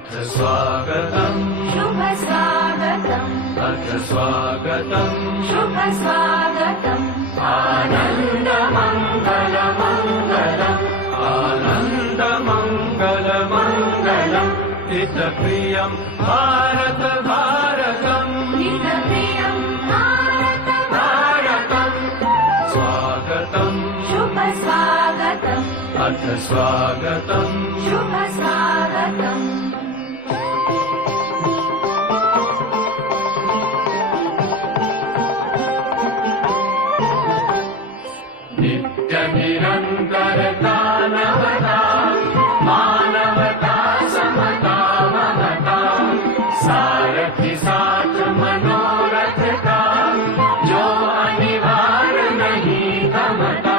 अथ स्वागतम् शुभ स्वागतम् अथ स्वागतम् शुभ स्वागतम् आनन्दमङ्गलमङ्गलम् आनन्दमङ्गलमङ्गलम् हितप्रियम् भारत भारतम् हितप्रियम् भारत भारतम् स्वागतम् शुभ स्वागतम् अथ स्वागतम् शुभ स्वागतम् नित्यनिरन्तरता नवता मानवता समता ममता सारथि साथ मनोरथ का जो अनिवार्य नहीं थमता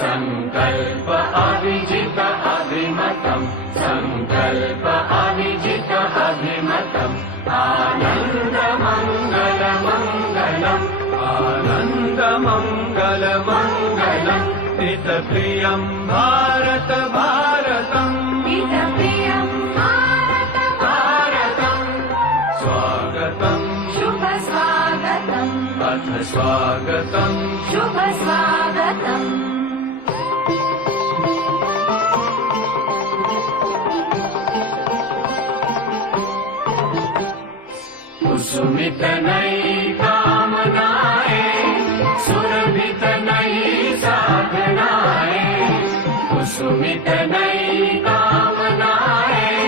संकल्प अविजित अभिमतम् संकल्प अविजित अभिमतम् आनन्दमङ्गलमङ्गलम् आनन्दमङ्गलमङ्गलम् हितप्रियम् भारत भारतम् हितप्रियम् भारत भारतम् स्वागतम् शुभ स्वागतम् अथ स्वागतम् शुभ स्वागतम् कुसुमित नई कामनाएं सुरभित नई साधनाएं कुसुमित नई कामनाएं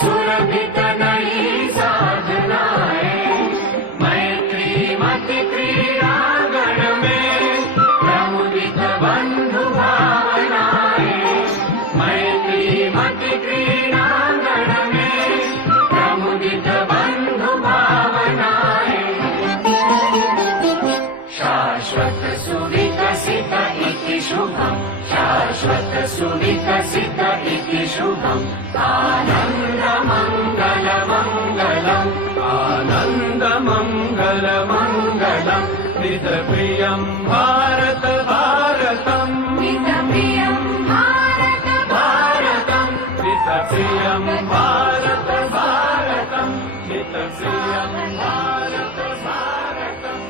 सुरभित नई साधनाएं मैत्री मति क्रीड़ांगण में प्रमुदित बंधु भावनाएं मैत्री मति क्रीड़ांगण में प्रमुदित बंधु भावनाएं शाश्वत सुविकसित इति शुभम् शाश्वत सुविकसित इति शुभम् आनन्दमङ्गलमङ्गलम् आनन्दमङ्गलमङ्गलम् हितप्रियम् भारत भारतम् हितप्रियम् भारत भारतम् हितप्रियम् भारत भारतम् हितप्रियम् भारत भारतम्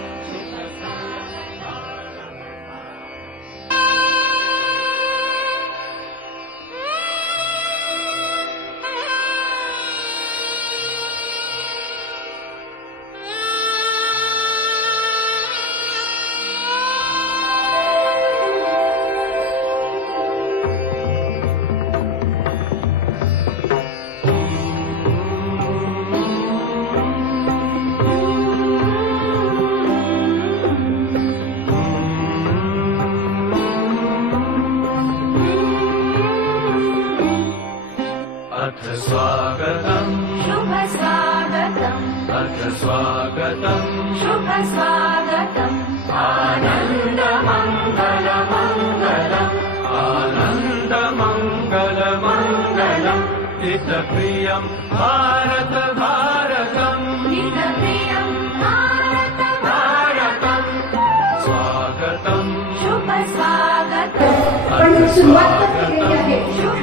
अथ स्वागतम् शुभ स्वागतम् अथ स्वागतम् शुभ स्वागतम् आनन्दमङ्गलमङ्गलम् आनन्दमङ्गलमङ्गलम् हितप्रियम् भारत भारतम् हितप्रियम् भारत भारतम् स्वागतम् शुभ स्वागतम् अथ स्वागतम् शुभ